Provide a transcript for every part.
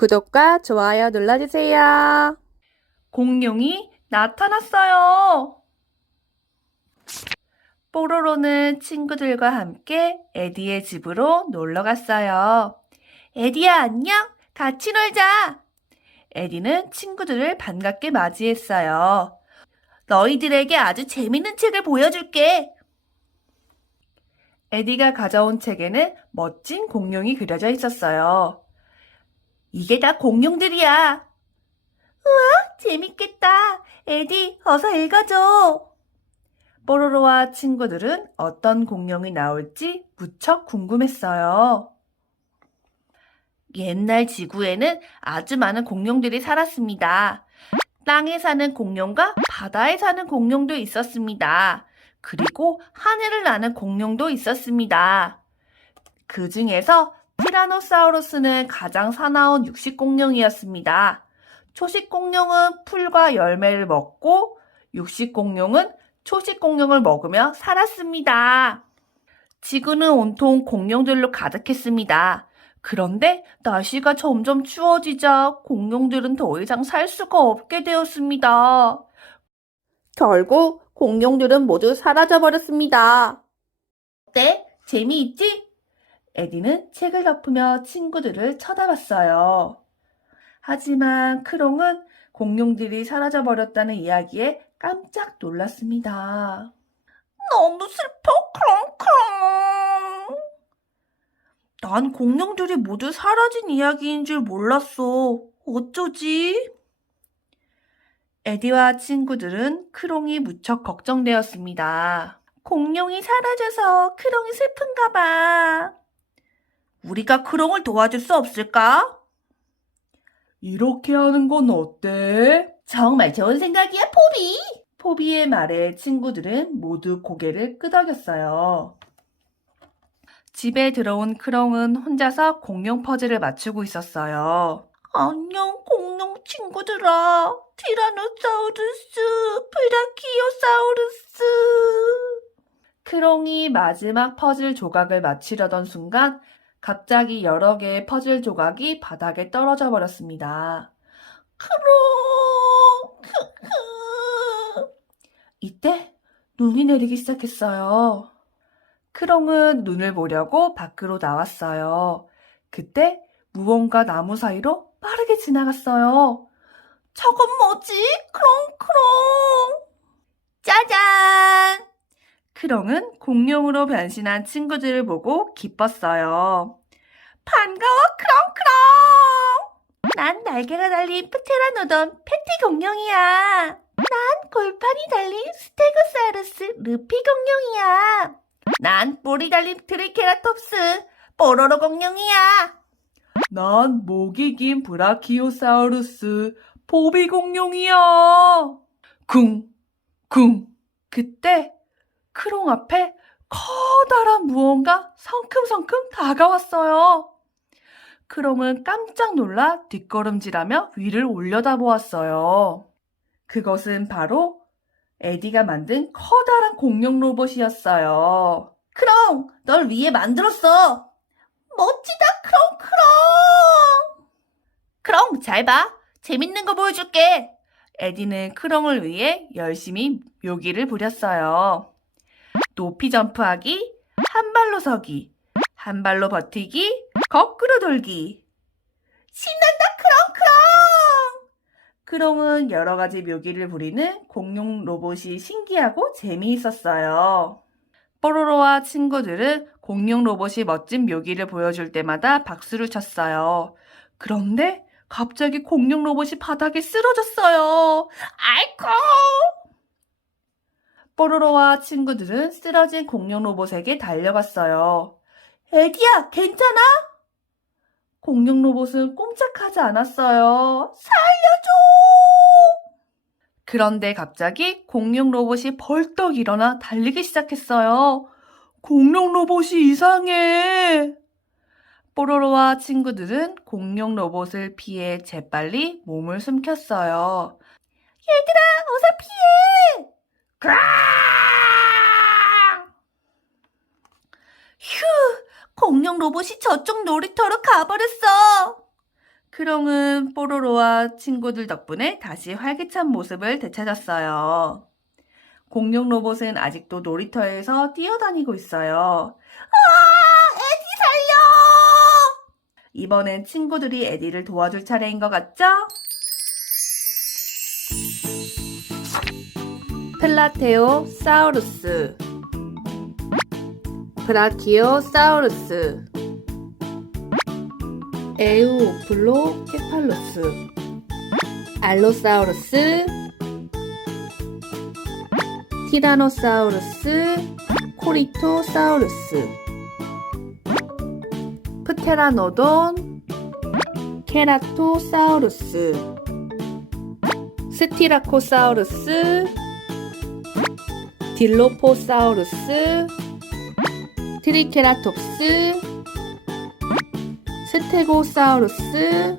구독과 좋아요 눌러주세요. 공룡이 나타났어요. 뽀로로는 친구들과 함께 에디의 집으로 놀러 갔어요. 에디야, 안녕? 같이 놀자. 에디는 친구들을 반갑게 맞이했어요. 너희들에게 아주 재밌는 책을 보여줄게. 에디가 가져온 책에는 멋진 공룡이 그려져 있었어요. 이게 다 공룡들이야. 재밌겠다. 에디, 어서 읽어줘. 뽀로로와 친구들은 어떤 공룡이 나올지 무척 궁금했어요. 옛날 지구에는 아주 많은 공룡들이 살았습니다. 땅에 사는 공룡과 바다에 사는 공룡도 있었습니다. 그리고 하늘을 나는 공룡도 있었습니다. 그 중에서 티라노사우루스는 가장 사나운 육식 공룡이었습니다. 초식 공룡은 풀과 열매를 먹고 육식 공룡은 초식 공룡을 먹으며 살았습니다. 지구는 온통 공룡들로 가득했습니다. 그런데 날씨가 점점 추워지자 공룡들은 더 이상 살 수가 없게 되었습니다. 결국 공룡들은 모두 사라져버렸습니다. 어때? 재미있지? 에디는 책을 덮으며 친구들을 쳐다봤어요. 하지만 크롱은 공룡들이 사라져버렸다는 이야기에 깜짝 놀랐습니다. 너무 슬퍼, 크롱크롱. 난 공룡들이 모두 사라진 이야기인 줄 몰랐어. 어쩌지? 에디와 친구들은 크롱이 무척 걱정되었습니다. 공룡이 사라져서 크롱이 슬픈가 봐. 우리가 크롱을 도와줄 수 없을까? 이렇게 하는 건 어때? 정말 좋은 생각이야, 포비! 포비의 말에 친구들은 모두 고개를 끄덕였어요. 집에 들어온 크롱은 혼자서 공룡 퍼즐을 맞추고 있었어요. 안녕, 공룡 친구들아. 티라노사우루스, 브라키오사우루스. 크롱이 마지막 퍼즐 조각을 맞히려던 순간 갑자기 여러 개의 퍼즐 조각이 바닥에 떨어져 버렸습니다. 크롱! 크크. 이때 눈이 내리기 시작했어요. 크롱은 눈을 보려고 밖으로 나왔어요. 그때 무언가 나무 사이로 빠르게 지나갔어요. 저건 뭐지? 크롱크롱! 짜잔! 크롱은 공룡으로 변신한 친구들을 보고 기뻤어요. 반가워, 크롱크롱! 난 날개가 달린 프테라노돈 패티 공룡이야. 난 골판이 달린 스테고사우루스 루피 공룡이야. 난 뿔이 달린 트리케라톱스 뽀로로 공룡이야. 난 목이 긴 브라키오사우루스 포비 공룡이야. 쿵. 그때 크롱 앞에 커다란 무언가 성큼성큼 다가왔어요. 크롱은 깜짝 놀라 뒷걸음질하며 위를 올려다보았어요. 그것은 바로 에디가 만든 커다란 공룡 로봇이었어요. 크롱, 널 위해 만들었어. 멋지다, 크롱. 크롱, 잘 봐. 재밌는 거 보여줄게. 에디는 크롱을 위해 열심히 묘기를 부렸어요. 높이 점프하기, 한 발로 서기, 한 발로 버티기, 거꾸로 돌기. 신난다, 크롱은 여러 가지 묘기를 부리는 공룡 로봇이 신기하고 재미있었어요. 뽀로로와 친구들은 공룡 로봇이 멋진 묘기를 보여줄 때마다 박수를 쳤어요. 그런데 갑자기 공룡 로봇이 바닥에 쓰러졌어요. 아이쿠! 뽀로로와 친구들은 쓰러진 공룡 로봇에게 달려갔어요. 애기야, 괜찮아? 공룡 로봇은 꼼짝하지 않았어요. 살려줘! 그런데 갑자기 공룡 로봇이 벌떡 일어나 달리기 시작했어요. 공룡 로봇이 이상해. 뽀로로와 친구들은 공룡 로봇을 피해 재빨리 몸을 숨겼어요. 얘들아, 어서 피해! 그아! 휴, 공룡 로봇이 저쪽 놀이터로 가버렸어. 크롱은 뽀로로와 친구들 덕분에 다시 활기찬 모습을 되찾았어요. 공룡 로봇은 아직도 놀이터에서 뛰어다니고 있어요. 에디 살려! 이번엔 친구들이 에디를 도와줄 차례인 것 같죠? 플라테오사우루스, 브라키오사우루스, 에우오플로케팔로스, 알로사우루스, 티라노사우루스, 코리토사우루스, 프테라노돈, 케라토사우루스, 스티라코사우루스, 딜로포사우루스, 트리케라톱스, 스테고사우루스,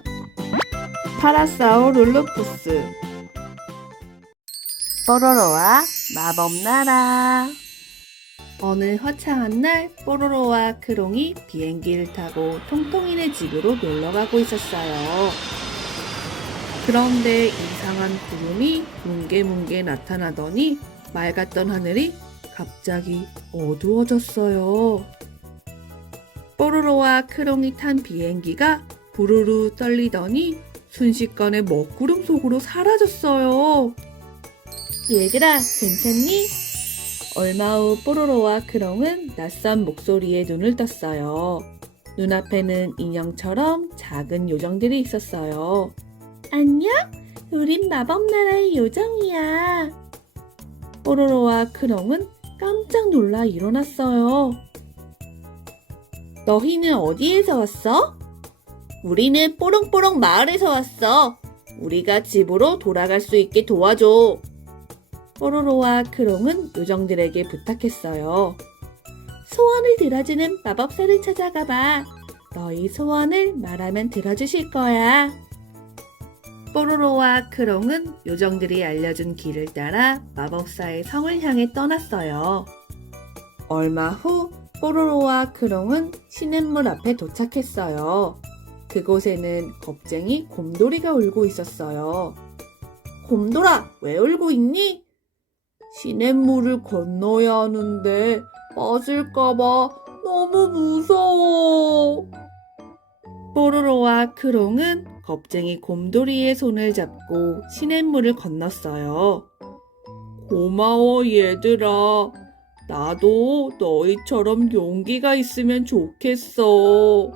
파라사우룰루푸스. 뽀로로와 마법나라. 어느 화창한 날 뽀로로와 크롱이 비행기를 타고 통통이네 집으로 놀러가고 있었어요. 그런데 이상한 구름이 뭉게뭉게 나타나더니 맑았던 하늘이 갑자기 어두워졌어요. 뽀로로와 크롱이 탄 비행기가 부르르 떨리더니 순식간에 먹구름 속으로 사라졌어요. 얘들아, 괜찮니? 얼마 후 뽀로로와 크롱은 낯선 목소리에 눈을 떴어요. 눈앞에는 인형처럼 작은 요정들이 있었어요. 안녕? 우린 마법나라의 요정이야. 뽀로로와 크롱은 깜짝 놀라 일어났어요. 너희는 어디에서 왔어? 우리는 뽀롱뽀롱 마을에서 왔어. 우리가 집으로 돌아갈 수 있게 도와줘. 뽀로로와 크롱은 요정들에게 부탁했어요. 소원을 들어주는 마법사를 찾아가봐. 너희 소원을 말하면 들어주실 거야. 뽀로로와 크롱은 요정들이 알려준 길을 따라 마법사의 성을 향해 떠났어요. 얼마 후 뽀로로와 크롱은 시냇물 앞에 도착했어요. 그곳에는 겁쟁이 곰돌이가 울고 있었어요. 곰돌아, 왜 울고 있니? 시냇물을 건너야 하는데 빠질까봐 너무 무서워. 뽀로로와 크롱은 겁쟁이 곰돌이의 손을 잡고 시냇물을 건넜어요. 고마워 얘들아. 나도 너희처럼 용기가 있으면 좋겠어.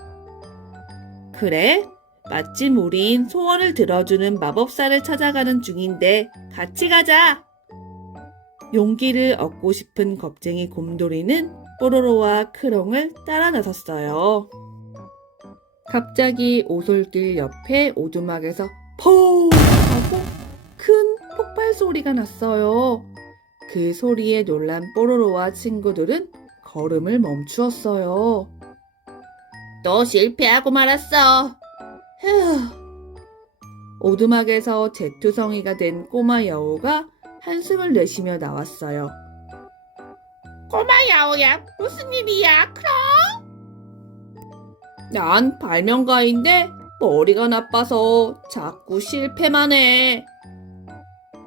그래? 마침 우린 소원을 들어주는 마법사를 찾아가는 중인데 같이 가자. 용기를 얻고 싶은 겁쟁이 곰돌이는 뽀로로와 크롱을 따라 나섰어요. 갑자기 오솔길 옆에 오두막에서 펑! 하고 큰 폭발 소리가 났어요. 그 소리에 놀란 뽀로로와 친구들은 걸음을 멈추었어요. 또 실패하고 말았어. 휴. 오두막에서 제투성이가 된 꼬마 여우가 한숨을 내쉬며 나왔어요. 꼬마 여우야, 무슨 일이야, 크롱? 난 발명가인데 머리가 나빠서 자꾸 실패만 해.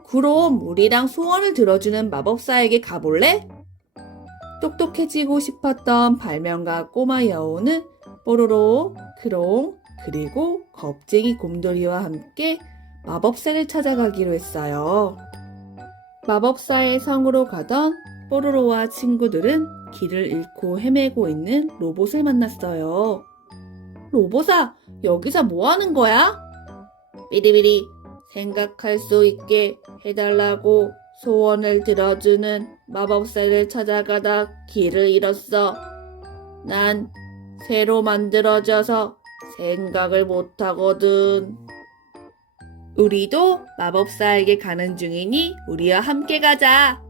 그럼 우리랑 소원을 들어주는 마법사에게 가볼래? 똑똑해지고 싶었던 발명가 꼬마 여우는 뽀로로, 크롱, 그리고 겁쟁이 곰돌이와 함께 마법사를 찾아가기로 했어요. 마법사의 성으로 가던 뽀로로와 친구들은 길을 잃고 헤매고 있는 로봇을 만났어요. 로봇아, 여기서 뭐 하는 거야? 비리비리, 생각할 수 있게 해달라고 소원을 들어주는 마법사를 찾아가다 길을 잃었어. 난 새로 만들어져서 생각을 못하거든. 우리도 마법사에게 가는 중이니 우리와 함께 가자.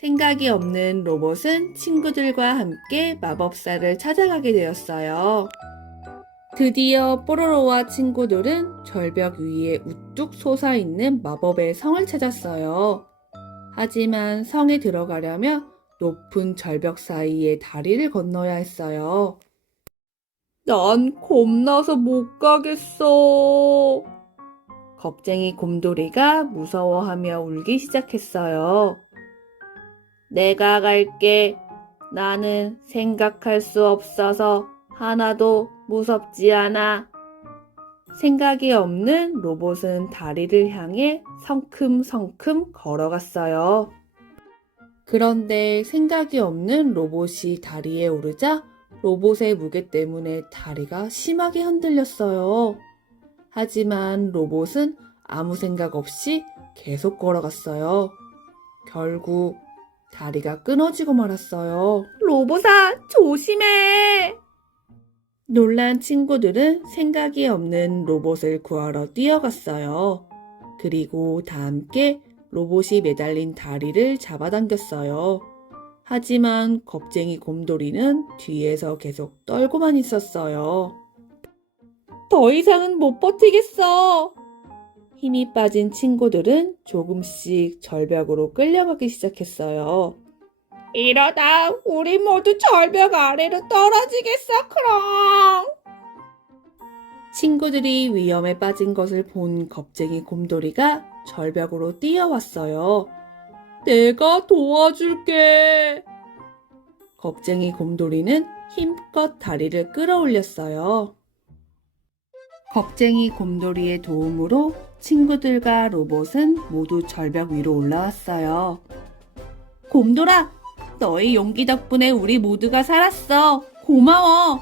생각이 없는 로봇은 친구들과 함께 마법사를 찾아가게 되었어요. 드디어 뽀로로와 친구들은 절벽 위에 우뚝 솟아있는 마법의 성을 찾았어요. 하지만 성에 들어가려면 높은 절벽 사이에 다리를 건너야 했어요. 난 겁나서 못 가겠어. 겁쟁이 곰돌이가 무서워하며 울기 시작했어요. 내가 갈게. 나는 생각할 수 없어서 하나도 무섭지 않아. 생각이 없는 로봇은 다리를 향해 성큼성큼 걸어갔어요. 그런데 생각이 없는 로봇이 다리에 오르자 로봇의 무게 때문에 다리가 심하게 흔들렸어요. 하지만 로봇은 아무 생각 없이 계속 걸어갔어요. 결국 다리가 끊어지고 말았어요. 로봇아, 조심해! 놀란 친구들은 생각이 없는 로봇을 구하러 뛰어갔어요. 그리고 다 함께 로봇이 매달린 다리를 잡아당겼어요. 하지만 겁쟁이 곰돌이는 뒤에서 계속 떨고만 있었어요. 더 이상은 못 버티겠어. 힘이 빠진 친구들은 조금씩 절벽으로 끌려가기 시작했어요. 이러다 우리 모두 절벽 아래로 떨어지겠어, 크롱. 친구들이 위험에 빠진 것을 본 겁쟁이 곰돌이가 절벽으로 뛰어왔어요. 내가 도와줄게. 겁쟁이 곰돌이는 힘껏 다리를 끌어올렸어요. 겁쟁이 곰돌이의 도움으로 친구들과 로봇은 모두 절벽 위로 올라왔어요. 곰돌아, 너의 용기 덕분에 우리 모두가 살았어. 고마워.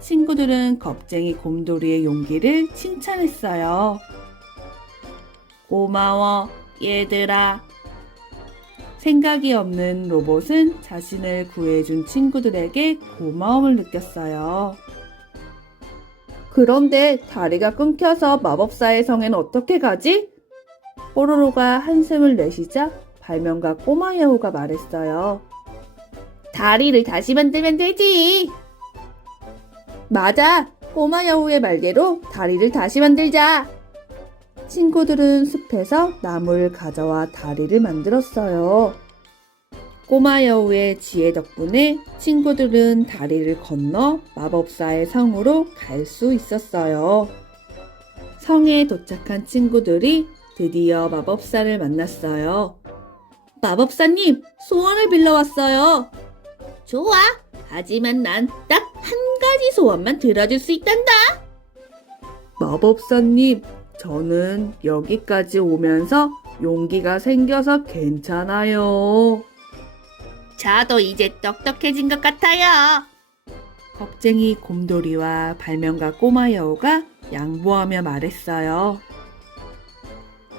친구들은 겁쟁이 곰돌이의 용기를 칭찬했어요. 고마워, 얘들아. 생각이 없는 로봇은 자신을 구해준 친구들에게 고마움을 느꼈어요. 그런데 다리가 끊겨서 마법사의 성에는 어떻게 가지? 뽀로로가 한숨을 내쉬자 발명가 꼬마 여우가 말했어요. 다리를 다시 만들면 되지. 맞아. 꼬마 여우의 말대로 다리를 다시 만들자. 친구들은 숲에서 나무를 가져와 다리를 만들었어요. 꼬마 여우의 지혜 덕분에 친구들은 다리를 건너 마법사의 성으로 갈 수 있었어요. 성에 도착한 친구들이 드디어 마법사를 만났어요. 마법사님, 소원을 빌려왔어요. 좋아. 하지만 난 딱 한 가지 소원만 들어줄 수 있단다. 마법사님, 저는 여기까지 오면서 용기가 생겨서 괜찮아요. 저도 이제 똑똑해진 것 같아요. 겁쟁이 곰돌이와 발명가 꼬마 여우가 양보하며 말했어요.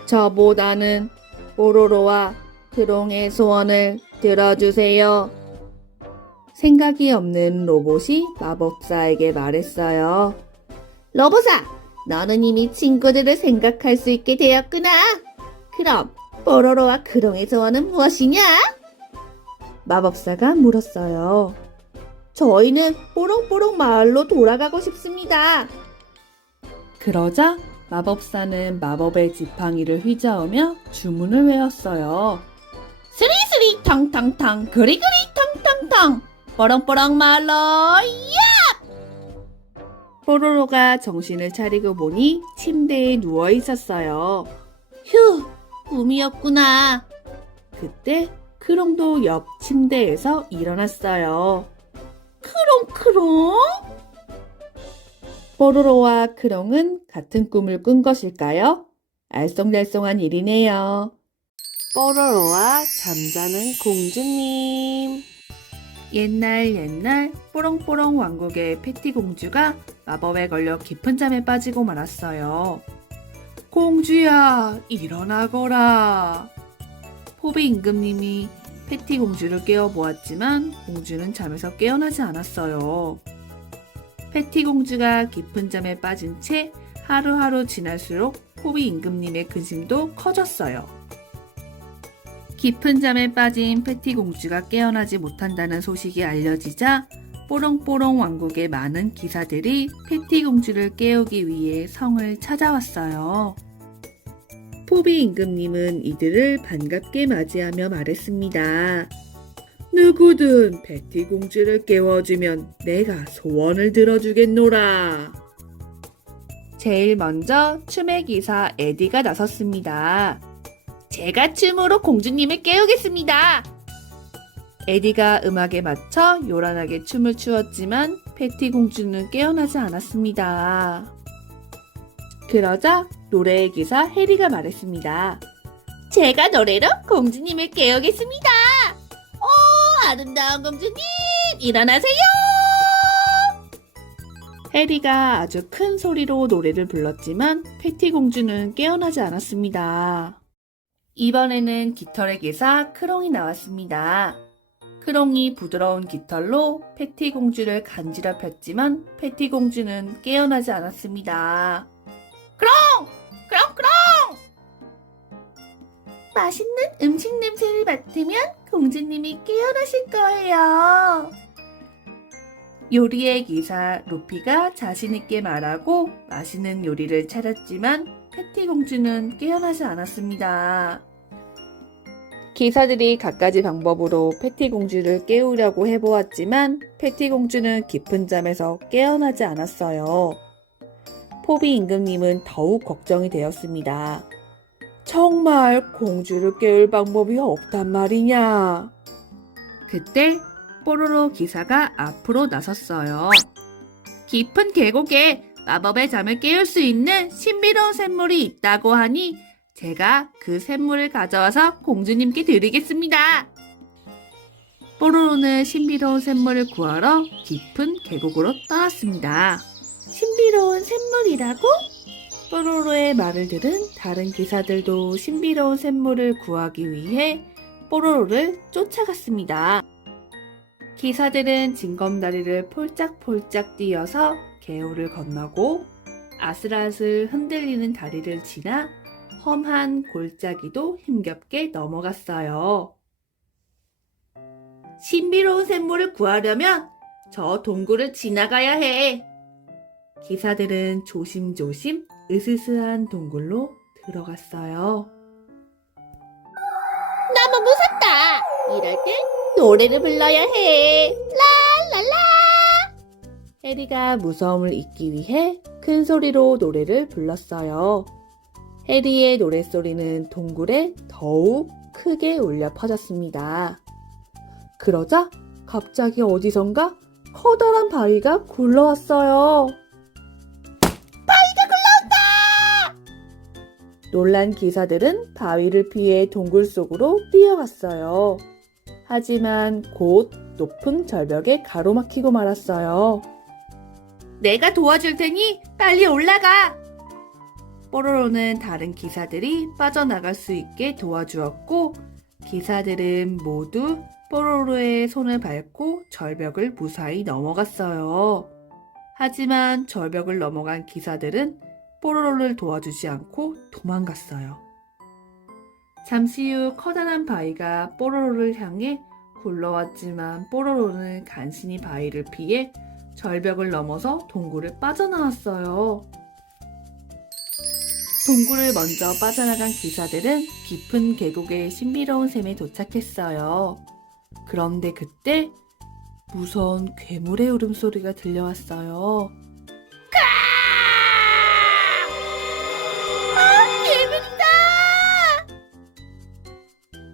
저보다는 뽀로로와 크롱의 소원을 들어주세요. 생각이 없는 로봇이 마법사에게 말했어요. 로봇아, 너는 이미 친구들을 생각할 수 있게 되었구나. 그럼 뽀로로와 크롱의 소원은 무엇이냐? 마법사가 물었어요. 저희는 뽀롱뽀롱 마을로 돌아가고 싶습니다. 그러자 마법사는 마법의 지팡이를 휘저으며 주문을 외웠어요. 스리스리 탕탕탕 그리그리 탕탕탕 뽀롱뽀롱 마을로 야! 뽀로로가 정신을 차리고 보니 침대에 누워 있었어요. 휴, 꿈이었구나. 그때 크롱도 옆 침대에서 일어났어요. 크롱크롱? 뽀로로와 크롱은 같은 꿈을 꾼 것일까요? 알쏭달쏭한 일이네요. 뽀로로와 잠자는 공주님. 옛날 뽀롱뽀롱 왕국의 패티 공주가 마법에 걸려 깊은 잠에 빠지고 말았어요. 공주야, 일어나거라. 포비 임금님이 패티 공주를 깨워보았지만 공주는 잠에서 깨어나지 않았어요. 패티 공주가 깊은 잠에 빠진 채 하루하루 지날수록 포비 임금님의 근심도 커졌어요. 깊은 잠에 빠진 패티 공주가 깨어나지 못한다는 소식이 알려지자 뽀롱뽀롱 왕국의 많은 기사들이 패티 공주를 깨우기 위해 성을 찾아왔어요. 포비 임금님은 이들을 반갑게 맞이하며 말했습니다. 누구든 베티 공주를 깨워주면 내가 소원을 들어주겠노라. 제일 먼저 춤의 기사 에디가 나섰습니다. 제가 춤으로 공주님을 깨우겠습니다. 에디가 음악에 맞춰 요란하게 춤을 추었지만 패티 공주는 깨어나지 않았습니다. 그러자 노래의 기사 해리가 말했습니다. 제가 노래로 공주님을 깨우겠습니다. 오, 아름다운 공주님, 일어나세요! 해리가 아주 큰 소리로 노래를 불렀지만 패티 공주는 깨어나지 않았습니다. 이번에는 깃털의 기사 크롱이 나왔습니다. 크롱이 부드러운 깃털로 패티 공주를 간지럽혔지만 패티 공주는 깨어나지 않았습니다. 크롱! 크롱! 맛있는 음식 냄새를 맡으면 공주님이 깨어나실 거예요. 요리의 기사 루피가 자신있게 말하고 맛있는 요리를 차렸지만 패티 공주는 깨어나지 않았습니다. 기사들이 갖가지 방법으로 패티 공주를 깨우려고 해보았지만 패티 공주는 깊은 잠에서 깨어나지 않았어요. 포비 임금님은 더욱 걱정이 되었습니다. 정말 공주를 깨울 방법이 없단 말이냐? 그때 뽀로로 기사가 앞으로 나섰어요. 깊은 계곡에 마법의 잠을 깨울 수 있는 신비로운 샘물이 있다고 하니 제가 그 샘물을 가져와서 공주님께 드리겠습니다. 뽀로로는 신비로운 샘물을 구하러 깊은 계곡으로 떠났습니다. 신비로운 샘물이라고? 뽀로로의 말을 들은 다른 기사들도 신비로운 샘물을 구하기 위해 뽀로로를 쫓아갔습니다. 기사들은 징검다리를 폴짝폴짝 뛰어서 개울을 건너고 아슬아슬 흔들리는 다리를 지나 험한 골짜기도 힘겹게 넘어갔어요. 신비로운 샘물을 구하려면 저 동굴을 지나가야 해. 기사들은 조심조심 으스스한 동굴로 들어갔어요. 너무 무섭다. 이럴 땐 노래를 불러야 해. 랄랄라. 해리가 무서움을 잊기 위해 큰 소리로 노래를 불렀어요. 해리의 노랫소리는 동굴에 더욱 크게 울려 퍼졌습니다. 그러자 갑자기 어디선가 커다란 바위가 굴러왔어요. 놀란 기사들은 바위를 피해 동굴 속으로 뛰어갔어요. 하지만 곧 높은 절벽에 가로막히고 말았어요. 내가 도와줄 테니 빨리 올라가! 뽀로로는 다른 기사들이 빠져나갈 수 있게 도와주었고 기사들은 모두 뽀로로의 손을 밟고 절벽을 무사히 넘어갔어요. 하지만 절벽을 넘어간 기사들은 뽀로로를 도와주지 않고 도망갔어요. 잠시 후 커다란 바위가 뽀로로를 향해 굴러왔지만 뽀로로는 간신히 바위를 피해 절벽을 넘어서 동굴을 빠져나왔어요. 동굴을 먼저 빠져나간 기사들은 깊은 계곡의 신비로운 샘에 도착했어요. 그런데 그때 무서운 괴물의 울음소리가 들려왔어요.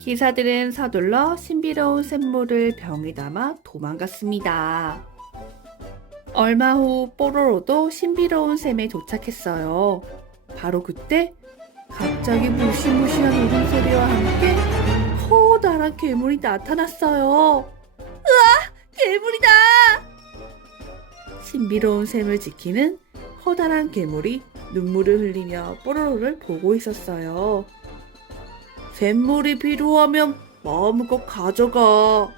기사들은 서둘러 신비로운 샘물을 병에 담아 도망갔습니다. 얼마 후 뽀로로도 신비로운 샘에 도착했어요. 바로 그때 갑자기 무시무시한 울음소리와 함께 커다란 괴물이 나타났어요. 으아! 괴물이다! 신비로운 샘을 지키는 커다란 괴물이 눈물을 흘리며 뽀로로를 보고 있었어요. 샘물이 필요하면 마음껏 가져가.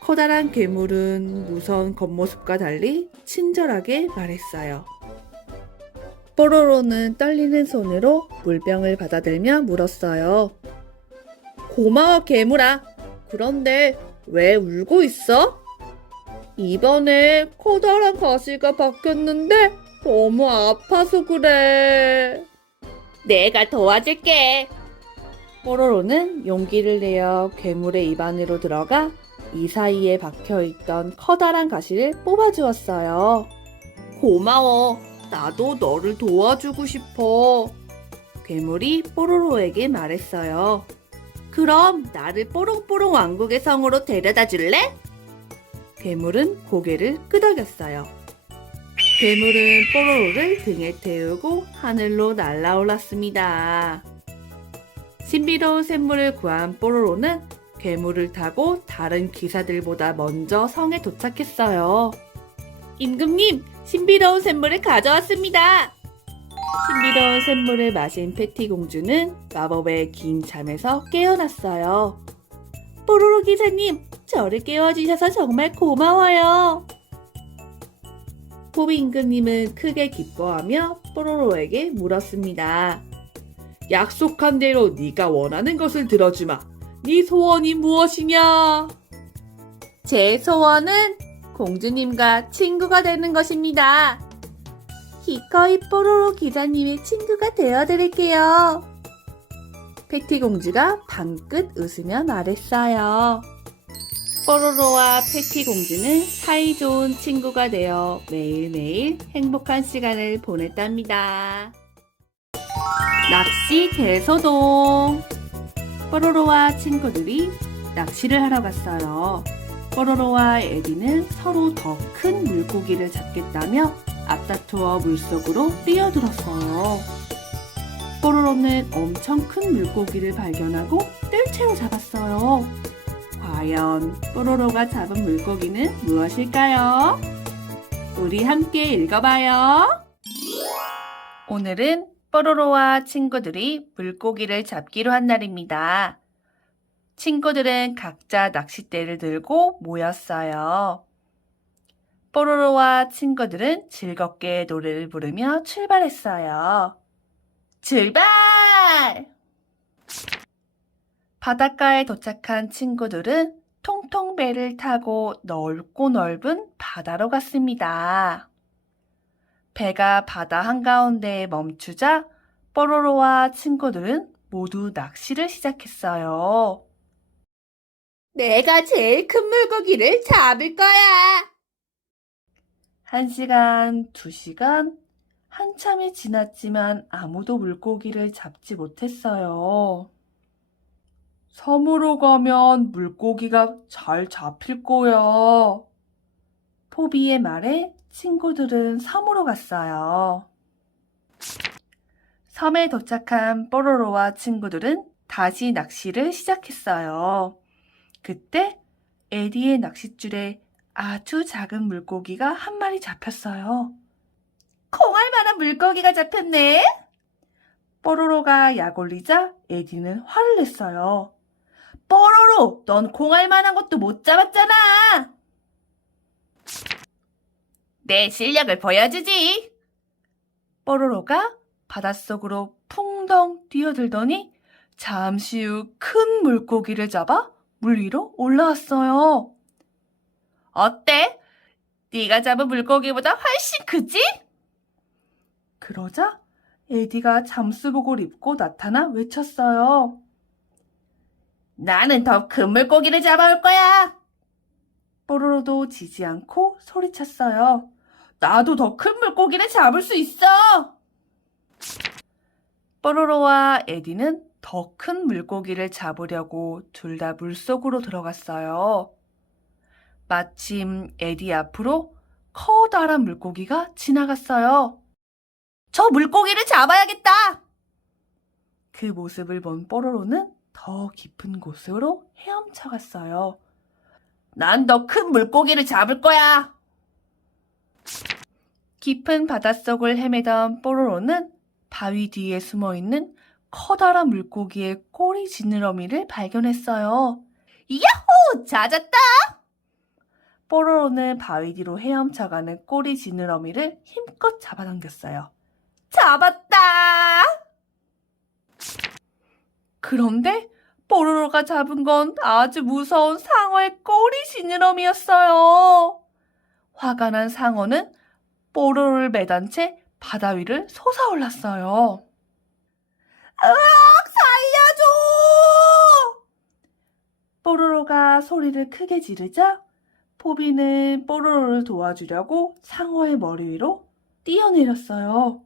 커다란 괴물은 무서운 겉모습과 달리 친절하게 말했어요. 뽀로로는 떨리는 손으로 물병을 받아들며 물었어요. 고마워 괴물아. 그런데 왜 울고 있어? 이번에 커다란 가시가 박혔는데 너무 아파서 그래. 내가 도와줄게. 뽀로로는 용기를 내어 괴물의 입 안으로 들어가 이 사이에 박혀있던 커다란 가시를 뽑아주었어요. 고마워. 나도 너를 도와주고 싶어. 괴물이 뽀로로에게 말했어요. 그럼 나를 뽀롱뽀롱 왕국의 성으로 데려다 줄래? 괴물은 고개를 끄덕였어요. 괴물은 뽀로로를 등에 태우고 하늘로 날아올랐습니다. 신비로운 샘물을 구한 뽀로로는 괴물을 타고 다른 기사들보다 먼저 성에 도착했어요. 임금님, 신비로운 샘물을 가져왔습니다. 신비로운 샘물을 마신 패티 공주는 마법의 긴 잠에서 깨어났어요. 뽀로로 기사님, 저를 깨워주셔서 정말 고마워요. 포비 임금님은 크게 기뻐하며 뽀로로에게 물었습니다. 약속한 대로 네가 원하는 것을 들어주마. 네 소원이 무엇이냐? 제 소원은 공주님과 친구가 되는 것입니다. 기꺼이 뽀로로 기자님의 친구가 되어드릴게요. 패티 공주가 방긋 웃으며 말했어요. 뽀로로와 패티 공주는 사이좋은 친구가 되어 매일매일 행복한 시간을 보냈답니다. 낚시 대소동. 뽀로로와 친구들이 낚시를 하러 갔어요. 뽀로로와 에디는 서로 더 큰 물고기를 잡겠다며 앞다투어 물속으로 뛰어들었어요. 뽀로로는 엄청 큰 물고기를 발견하고 뜰채로 잡았어요. 과연 뽀로로가 잡은 물고기는 무엇일까요? 우리 함께 읽어봐요. 오늘은 뽀로로와 친구들이 물고기를 잡기로 한 날입니다. 친구들은 각자 낚싯대를 들고 모였어요. 뽀로로와 친구들은 즐겁게 노래를 부르며 출발했어요. 출발! 바닷가에 도착한 친구들은 통통 배를 타고 넓고 넓은 바다로 갔습니다. 배가 바다 한가운데에 멈추자 뽀로로와 친구들은 모두 낚시를 시작했어요. 내가 제일 큰 물고기를 잡을 거야. 1시간, 2시간, 한참이 지났지만 아무도 물고기를 잡지 못했어요. 섬으로 가면 물고기가 잘 잡힐 거야. 포비의 말에 친구들은 섬으로 갔어요. 섬에 도착한 뽀로로와 친구들은 다시 낚시를 시작했어요. 그때 에디의 낚싯줄에 아주 작은 물고기가 한 마리 잡혔어요. 콩알 만한 물고기가 잡혔네. 뽀로로가 약 올리자 에디는 화를 냈어요. 뽀로로, 넌 콩알 만한 것도 못 잡았잖아. 내 실력을 보여주지. 뽀로로가 바닷속으로 풍덩 뛰어들더니 잠시 후 큰 물고기를 잡아 물 위로 올라왔어요. 어때? 네가 잡은 물고기보다 훨씬 크지? 그러자 에디가 잠수복을 입고 나타나 외쳤어요. 나는 더 큰 물고기를 잡아올 거야. 뽀로로도 지지 않고 소리쳤어요. 나도 더 큰 물고기를 잡을 수 있어. 뽀로로와 에디는 더 큰 물고기를 잡으려고 둘 다 물속으로 들어갔어요. 마침 에디 앞으로 커다란 물고기가 지나갔어요. 저 물고기를 잡아야겠다. 그 모습을 본 뽀로로는 더 깊은 곳으로 헤엄쳐 갔어요. 난 더 큰 물고기를 잡을 거야. 깊은 바닷속을 헤매던 뽀로로는 바위 뒤에 숨어있는 커다란 물고기의 꼬리 지느러미를 발견했어요. 야호! 찾았다! 뽀로로는 바위 뒤로 헤엄쳐가는 꼬리 지느러미를 힘껏 잡아당겼어요. 잡았다! 그런데 뽀로로가 잡은 건 아주 무서운 상어의 꼬리 지느러미였어요. 화가 난 상어는 뽀로로를 매단 채 바다 위를 솟아올랐어요. 으악! 살려줘! 뽀로로가 소리를 크게 지르자 포비는 뽀로로를 도와주려고 상어의 머리 위로 뛰어내렸어요.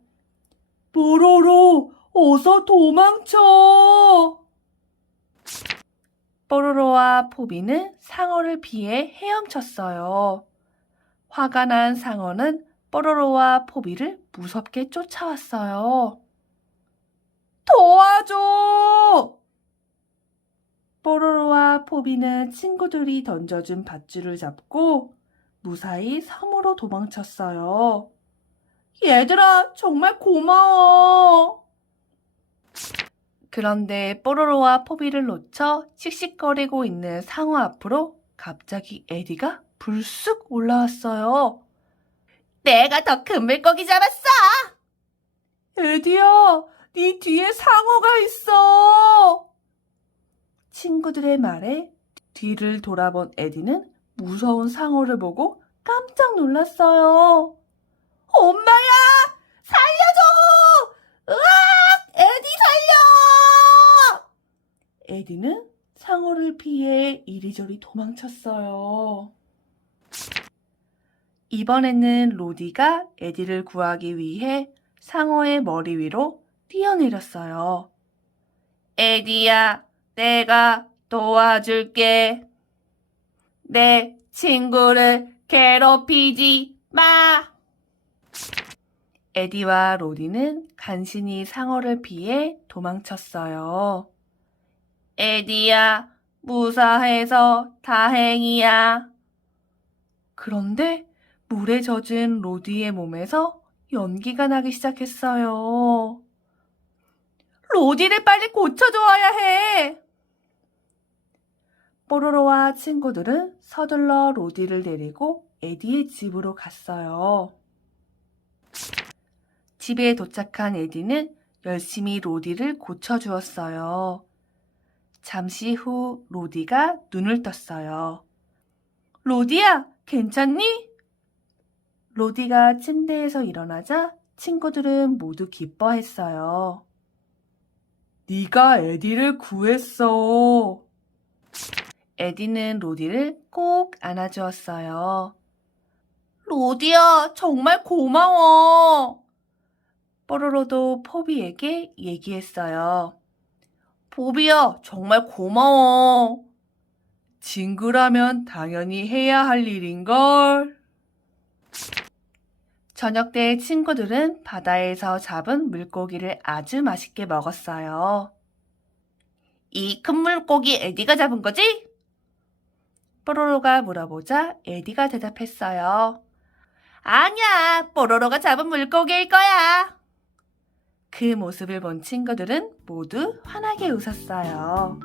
뽀로로, 어서 도망쳐! 뽀로로와 포비는 상어를 피해 헤엄쳤어요. 화가 난 상어는 뽀로로와 포비를 무섭게 쫓아왔어요. 도와줘! 뽀로로와 포비는 친구들이 던져준 밧줄을 잡고 무사히 섬으로 도망쳤어요. 얘들아, 정말 고마워. 그런데 뽀로로와 포비를 놓쳐 씩씩거리고 있는 상어 앞으로 갑자기 에디가 불쑥 올라왔어요. 내가 더 큰 물고기 잡았어! 에디야, 네 뒤에 상어가 있어! 친구들의 말에 뒤를 돌아본 에디는 무서운 상어를 보고 깜짝 놀랐어요. 엄마야! 살려줘! 으악! 에디 살려! 에디는 상어를 피해 이리저리 도망쳤어요. 이번에는 로디가 에디를 구하기 위해 상어의 머리 위로 뛰어내렸어요. 에디야, 내가 도와줄게. 내 친구를 괴롭히지 마. 에디와 로디는 간신히 상어를 피해 도망쳤어요. 에디야, 무사해서 다행이야. 그런데 물에 젖은 로디의 몸에서 연기가 나기 시작했어요. 로디를 빨리 고쳐줘야 해. 뽀로로와 친구들은 서둘러 로디를 데리고 에디의 집으로 갔어요. 집에 도착한 에디는 열심히 로디를 고쳐주었어요. 잠시 후 로디가 눈을 떴어요. 로디야, 괜찮니? 로디가 침대에서 일어나자 친구들은 모두 기뻐했어요. 네가 에디를 구했어. 에디는 로디를 꼭 안아주었어요. 로디야, 정말 고마워. 뽀로로도 포비에게 얘기했어요. 포비야, 정말 고마워. 친구라면 당연히 해야 할 일인걸. 저녁 때 친구들은 바다에서 잡은 물고기를 아주 맛있게 먹었어요. 이 큰 물고기 에디가 잡은 거지? 뽀로로가 물어보자 에디가 대답했어요. 아니야, 뽀로로가 잡은 물고기일 거야. 그 모습을 본 친구들은 모두 환하게 웃었어요.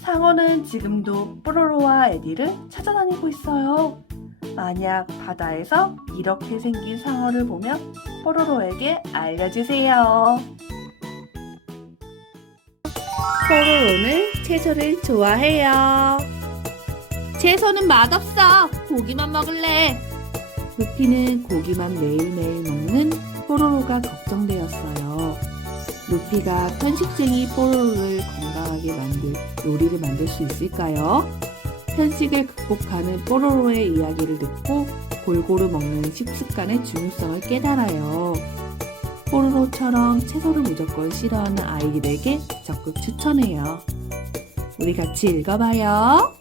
상어는 지금도 뽀로로와 에디를 찾아다니고 있어요. 만약 바다에서 이렇게 생긴 상어를 보면 뽀로로에게 알려주세요. 뽀로로는 채소를 좋아해요. 채소는 맛없어. 고기만 먹을래. 루피는 고기만 매일매일 먹는 뽀로로가 걱정되었어요. 루피가 편식쟁이 뽀로로를 건강하게 만들 요리를 만들 수 있을까요? 편식을 극복하는 뽀로로의 이야기를 듣고 골고루 먹는 식습관의 중요성을 깨달아요. 뽀로로처럼 채소를 무조건 싫어하는 아이들에게 적극 추천해요. 우리 같이 읽어봐요.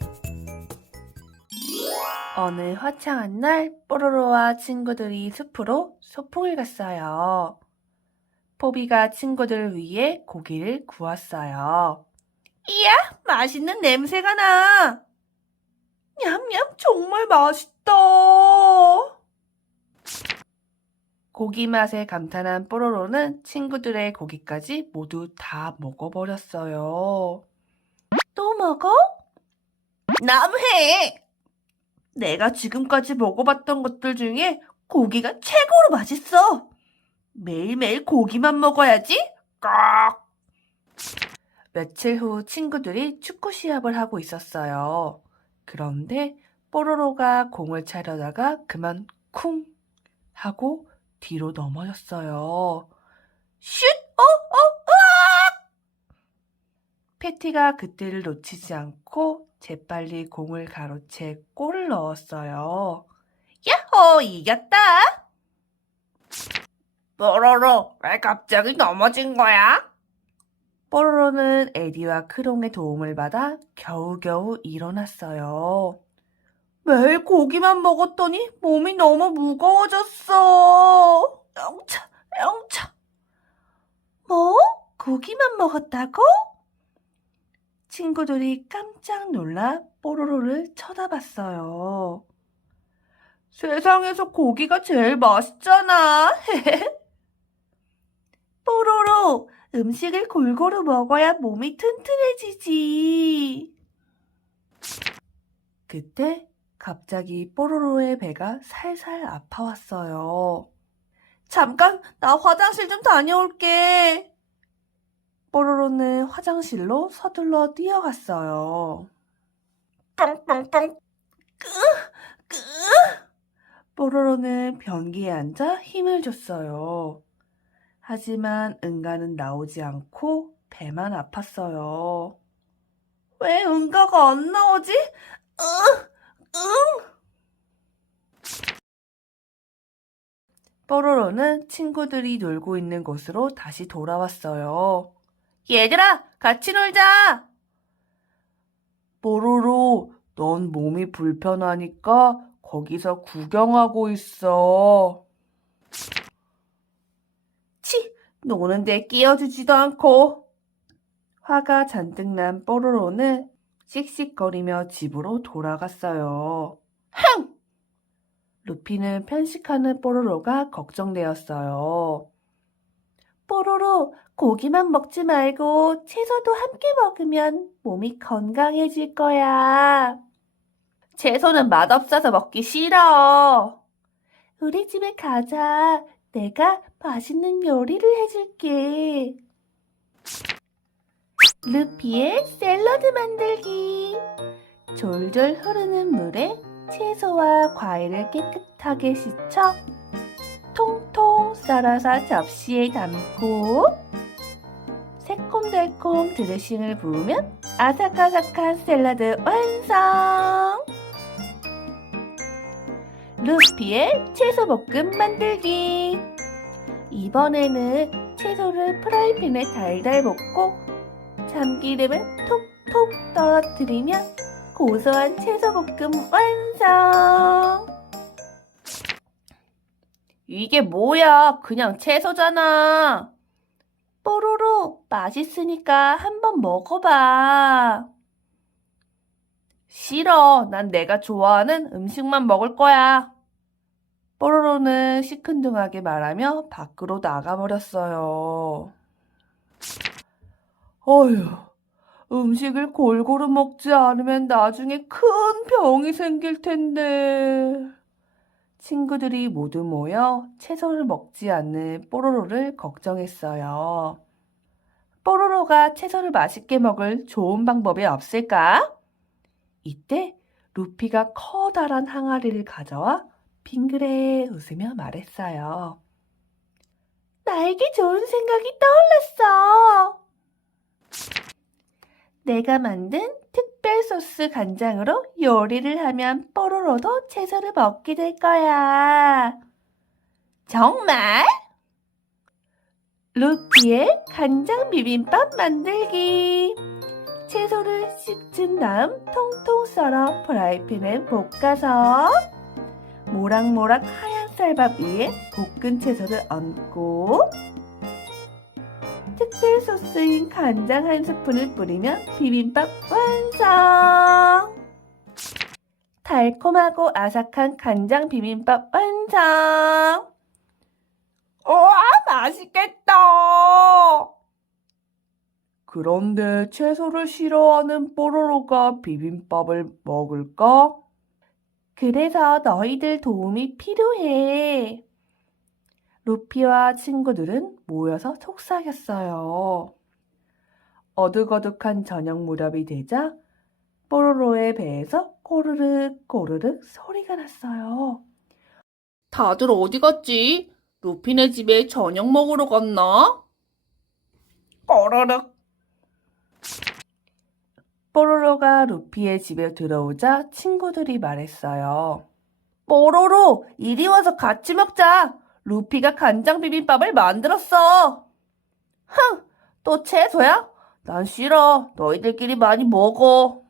어느 화창한 날 뽀로로와 친구들이 숲으로 소풍을 갔어요. 포비가 친구들을 위해 고기를 구웠어요. 이야, 맛있는 냄새가 나. 냠냠, 정말 맛있다. 고기 맛에 감탄한 뽀로로는 친구들의 고기까지 모두 다 먹어버렸어요. 또 먹어? 너무해! 내가 지금까지 먹어봤던 것들 중에 고기가 최고로 맛있어. 매일매일 고기만 먹어야지. 깍! 며칠 후 친구들이 축구 시합을 하고 있었어요. 그런데 뽀로로가 공을 차려다가 그만 쿵 하고 뒤로 넘어졌어요. 슛! 으악! 패티가 그때를 놓치지 않고 재빨리 공을 가로채 골을 넣었어요. 야호! 이겼다! 뽀로로, 왜 갑자기 넘어진 거야? 뽀로로는 에디와 크롱의 도움을 받아 겨우겨우 일어났어요. 매일 고기만 먹었더니 몸이 너무 무거워졌어. 영차, 영차. 뭐? 고기만 먹었다고? 친구들이 깜짝 놀라 뽀로로를 쳐다봤어요. 세상에서 고기가 제일 맛있잖아. 뽀로로, 음식을 골고루 먹어야 몸이 튼튼해지지. 그때 갑자기 뽀로로의 배가 살살 아파왔어요. 잠깐, 나 화장실 좀 다녀올게. 뽀로로는 화장실로 서둘러 뛰어갔어요. 뻥뻥뻥, 끄, 끄. 뽀로로는 변기에 앉아 힘을 줬어요. 하지만 응가는 나오지 않고 배만 아팠어요. 왜 응가가 안 나오지? 응, 응. 뽀로로는 친구들이 놀고 있는 곳으로 다시 돌아왔어요. 얘들아, 같이 놀자! 뽀로로, 넌 몸이 불편하니까 거기서 구경하고 있어. 치, 노는데 끼워주지도 않고. 화가 잔뜩 난 뽀로로는 씩씩거리며 집으로 돌아갔어요. 흥! 루피는 편식하는 뽀로로가 걱정되었어요. 뽀로로, 고기만 먹지 말고 채소도 함께 먹으면 몸이 건강해질 거야. 채소는 맛없어서 먹기 싫어. 우리 집에 가자. 내가 맛있는 요리를 해줄게. 루피의 샐러드 만들기. 졸졸 흐르는 물에 채소와 과일을 깨끗하게 씻어 통통 썰어서 접시에 담고 새콤달콤 드레싱을 부으면 아삭아삭한 샐러드 완성! 루피의 채소볶음 만들기. 이번에는 채소를 프라이팬에 달달 볶고 참기름을 톡톡 떨어뜨리면 고소한 채소볶음 완성! 이게 뭐야? 그냥 채소잖아. 뽀로로, 맛있으니까 한번 먹어봐. 싫어. 난 내가 좋아하는 음식만 먹을 거야. 뽀로로는 시큰둥하게 말하며 밖으로 나가버렸어요. 어휴, 음식을 골고루 먹지 않으면 나중에 큰 병이 생길 텐데. 친구들이 모두 모여 채소를 먹지 않는 뽀로로를 걱정했어요. 뽀로로가 채소를 맛있게 먹을 좋은 방법이 없을까? 이때 루피가 커다란 항아리를 가져와 빙그레 웃으며 말했어요. 나에게 좋은 생각이 떠올랐어. 내가 만든 특별 소스 간장으로 요리를 하면 뽀로로도 채소를 먹게 될 거야. 정말? 루피의 간장 비빔밥 만들기. 채소를 씻은 다음 통통 썰어 프라이팬에 볶아서 모락모락 하얀 쌀밥 위에 볶은 채소를 얹고 특별 소스인 간장 한 스푼을 뿌리면 비빔밥 완성! 달콤하고 아삭한 간장 비빔밥 완성! 우와, 맛있겠다! 그런데 채소를 싫어하는 뽀로로가 비빔밥을 먹을까? 그래서 너희들 도움이 필요해. 루피와 친구들은 모여서 속삭였어요. 어둑어둑한 저녁 무렵이 되자 뽀로로의 배에서 꼬르륵 꼬르륵 소리가 났어요. 다들 어디 갔지? 루피네 집에 저녁 먹으러 갔나? 꼬르륵. 뽀로로가 루피의 집에 들어오자 친구들이 말했어요. 뽀로로, 이리 와서 같이 먹자. 루피가 간장 비빔밥을 만들었어. 흥, 또 채소야? 난 싫어. 너희들끼리 많이 먹어.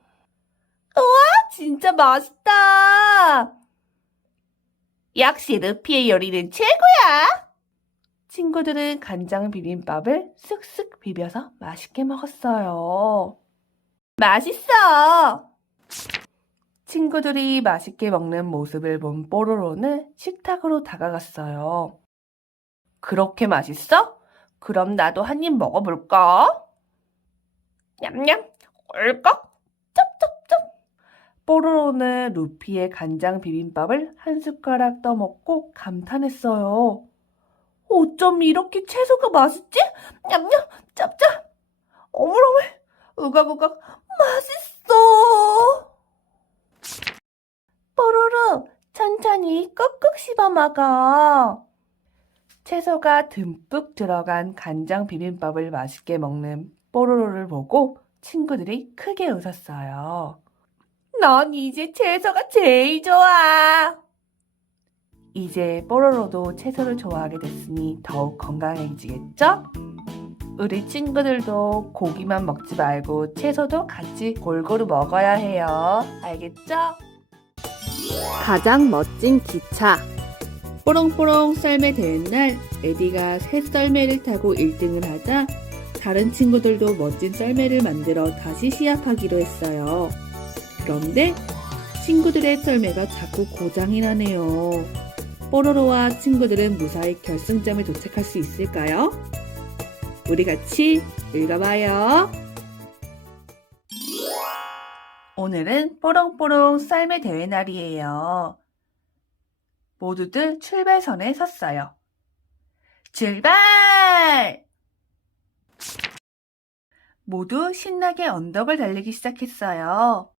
우와, 진짜 맛있다. 역시 루피의 요리는 최고야. 친구들은 간장 비빔밥을 쓱쓱 비벼서 맛있게 먹었어요. 맛있어. 친구들이 맛있게 먹는 모습을 본 뽀로로는 식탁으로 다가갔어요. 그렇게 맛있어? 그럼 나도 한 입 먹어볼까? 냠냠, 꿀꺽, 쩝쩝쩝. 뽀로로는 루피의 간장 비빔밥을 한 숟가락 떠먹고 감탄했어요. 어쩜 이렇게 채소가 맛있지? 냠냠, 짭짭. 어물어물, 우각우각, 맛있어. 뽀로로, 천천히 꼭꼭 씹어 먹어. 채소가 듬뿍 들어간 간장 비빔밥을 맛있게 먹는 뽀로로를 보고 친구들이 크게 웃었어요. 난 이제 채소가 제일 좋아. 이제 뽀로로도 채소를 좋아하게 됐으니 더욱 건강해지겠죠? 우리 친구들도 고기만 먹지 말고 채소도 같이 골고루 먹어야 해요. 알겠죠? 가장 멋진 기차. 뽀롱뽀롱 썰매 대회 날 에디가 새 썰매를 타고 1등을 하자 다른 친구들도 멋진 썰매를 만들어 다시 시합하기로 했어요. 그런데 친구들의 썰매가 자꾸 고장이 나네요. 뽀로로와 친구들은 무사히 결승점에 도착할 수 있을까요? 우리 같이 읽어봐요. 오늘은 뽀롱뽀롱 썰매 대회 날이에요. 모두들 출발선에 섰어요. 출발! 모두 신나게 언덕을 달리기 시작했어요.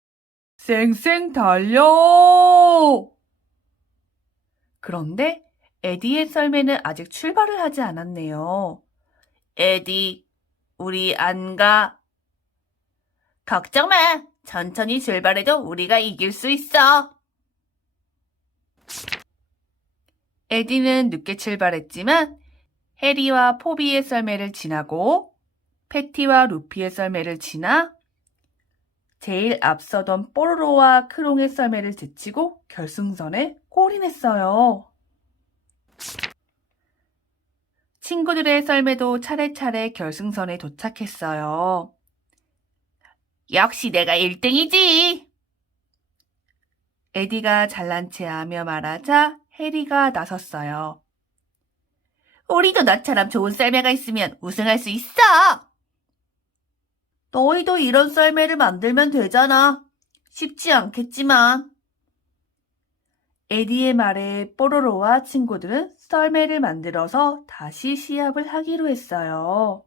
쌩쌩 달려! 그런데 에디의 썰매는 아직 출발을 하지 않았네요. 에디, 우리 안 가. 걱정 마. 천천히 출발해도 우리가 이길 수 있어. 에디는 늦게 출발했지만 해리와 포비의 썰매를 지나고 패티와 루피의 썰매를 지나 제일 앞서던 뽀로로와 크롱의 썰매를 제치고 결승선에 골인했어요. 친구들의 썰매도 차례차례 결승선에 도착했어요. 역시 내가 1등이지. 에디가 잘난 체하며 말하자 해리가 나섰어요. 우리도 너처럼 좋은 썰매가 있으면 우승할 수 있어. 너희도 이런 썰매를 만들면 되잖아. 쉽지 않겠지만. 에디의 말에 뽀로로와 친구들은 썰매를 만들어서 다시 시합을 하기로 했어요.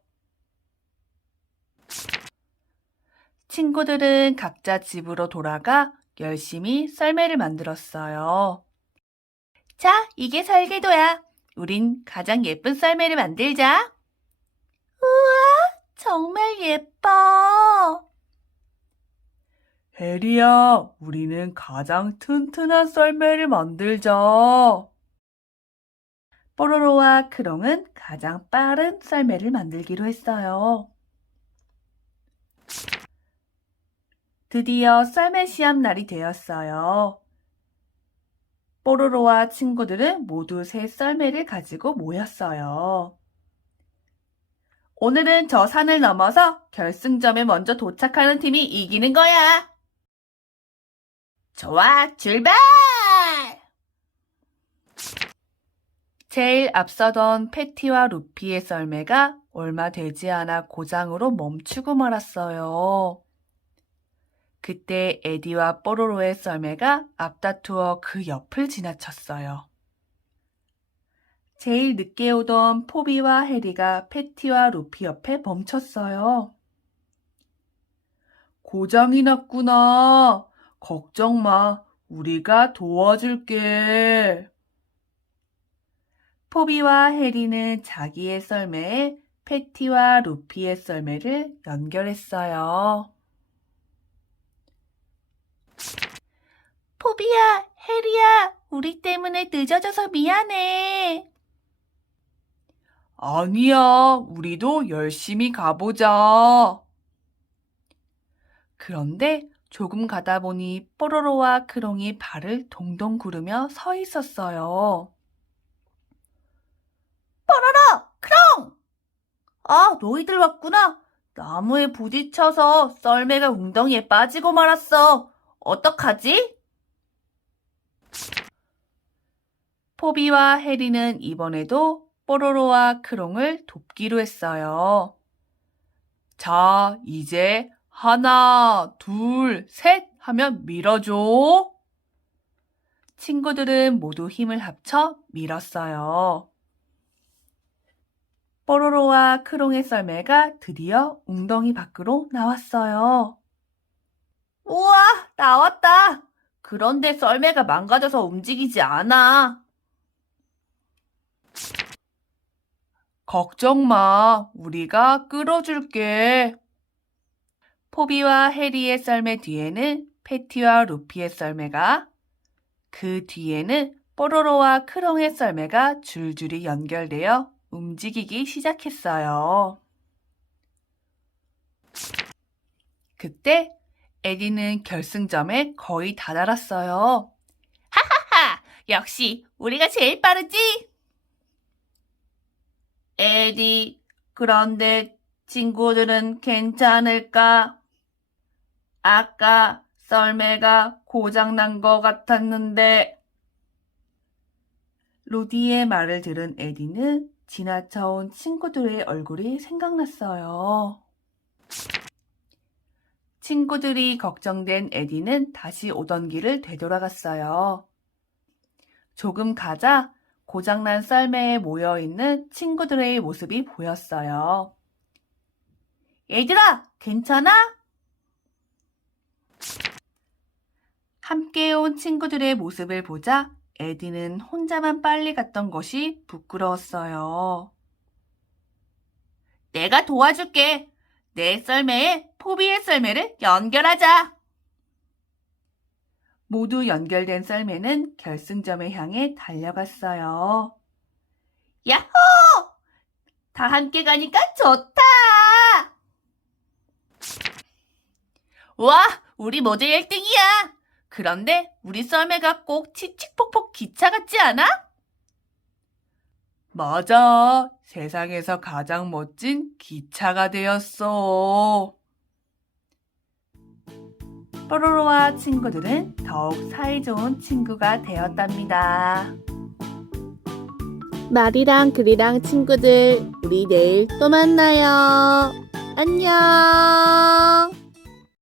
친구들은 각자 집으로 돌아가 열심히 썰매를 만들었어요. 자, 이게 설계도야. 우린 가장 예쁜 썰매를 만들자. 우와, 정말 예뻐. 해리야, 우리는 가장 튼튼한 썰매를 만들자. 뽀로로와 크롱은 가장 빠른 썰매를 만들기로 했어요. 드디어 썰매 시합 날이 되었어요. 뽀로로와 친구들은 모두 새 썰매를 가지고 모였어요. 오늘은 저 산을 넘어서 결승점에 먼저 도착하는 팀이 이기는 거야. 좋아, 출발! 제일 앞서던 패티와 루피의 썰매가 얼마 되지 않아 고장으로 멈추고 말았어요. 그때 에디와 뽀로로의 썰매가 앞다투어 그 옆을 지나쳤어요. 제일 늦게 오던 포비와 해리가 패티와 루피 옆에 멈췄어요. 고장이 났구나. 걱정 마. 우리가 도와줄게. 포비와 해리는 자기의 썰매에 패티와 루피의 썰매를 연결했어요. 포비야, 해리야, 우리 때문에 늦어져서 미안해. 아니야, 우리도 열심히 가보자. 그런데 조금 가다 보니 뽀로로와 크롱이 발을 동동 구르며 서 있었어요. 뽀로로, 크롱! 아, 너희들 왔구나. 나무에 부딪혀서 썰매가 웅덩이에 빠지고 말았어. 어떡하지? 포비와 해리는 이번에도 뽀로로와 크롱을 돕기로 했어요. 자, 이제 하나, 둘, 셋 하면 밀어줘. 친구들은 모두 힘을 합쳐 밀었어요. 뽀로로와 크롱의 썰매가 드디어 웅덩이 밖으로 나왔어요. 우와, 나왔다. 그런데 썰매가 망가져서 움직이지 않아. 걱정 마, 우리가 끌어줄게. 포비와 해리의 썰매 뒤에는 패티와 루피의 썰매가, 그 뒤에는 뽀로로와 크롱의 썰매가 줄줄이 연결되어 움직이기 시작했어요. 그때 에디는 결승점에 거의 다다랐어요. 하하하! 역시 우리가 제일 빠르지? 에디, 그런데 친구들은 괜찮을까? 아까 썰매가 고장난 것 같았는데. 로디의 말을 들은 에디는 지나쳐온 친구들의 얼굴이 생각났어요. 친구들이 걱정된 에디는 다시 오던 길을 되돌아갔어요. 조금 가자 고장난 썰매에 모여있는 친구들의 모습이 보였어요. 얘들아, 괜찮아? 함께 온 친구들의 모습을 보자 에디는 혼자만 빨리 갔던 것이 부끄러웠어요. 내가 도와줄게. 내 썰매에 포비의 썰매를 연결하자. 모두 연결된 썰매는 결승점을 향해 달려갔어요. 야호! 다 함께 가니까 좋다! 와, 우리 모두 1등이야! 그런데 우리 썰매가 꼭 칙칙폭폭 기차 같지 않아? 맞아. 세상에서 가장 멋진 기차가 되었어. 뽀로로와 친구들은 더욱 사이좋은 친구가 되었답니다. 말이랑 글이랑 친구들, 우리 내일 또 만나요. 안녕.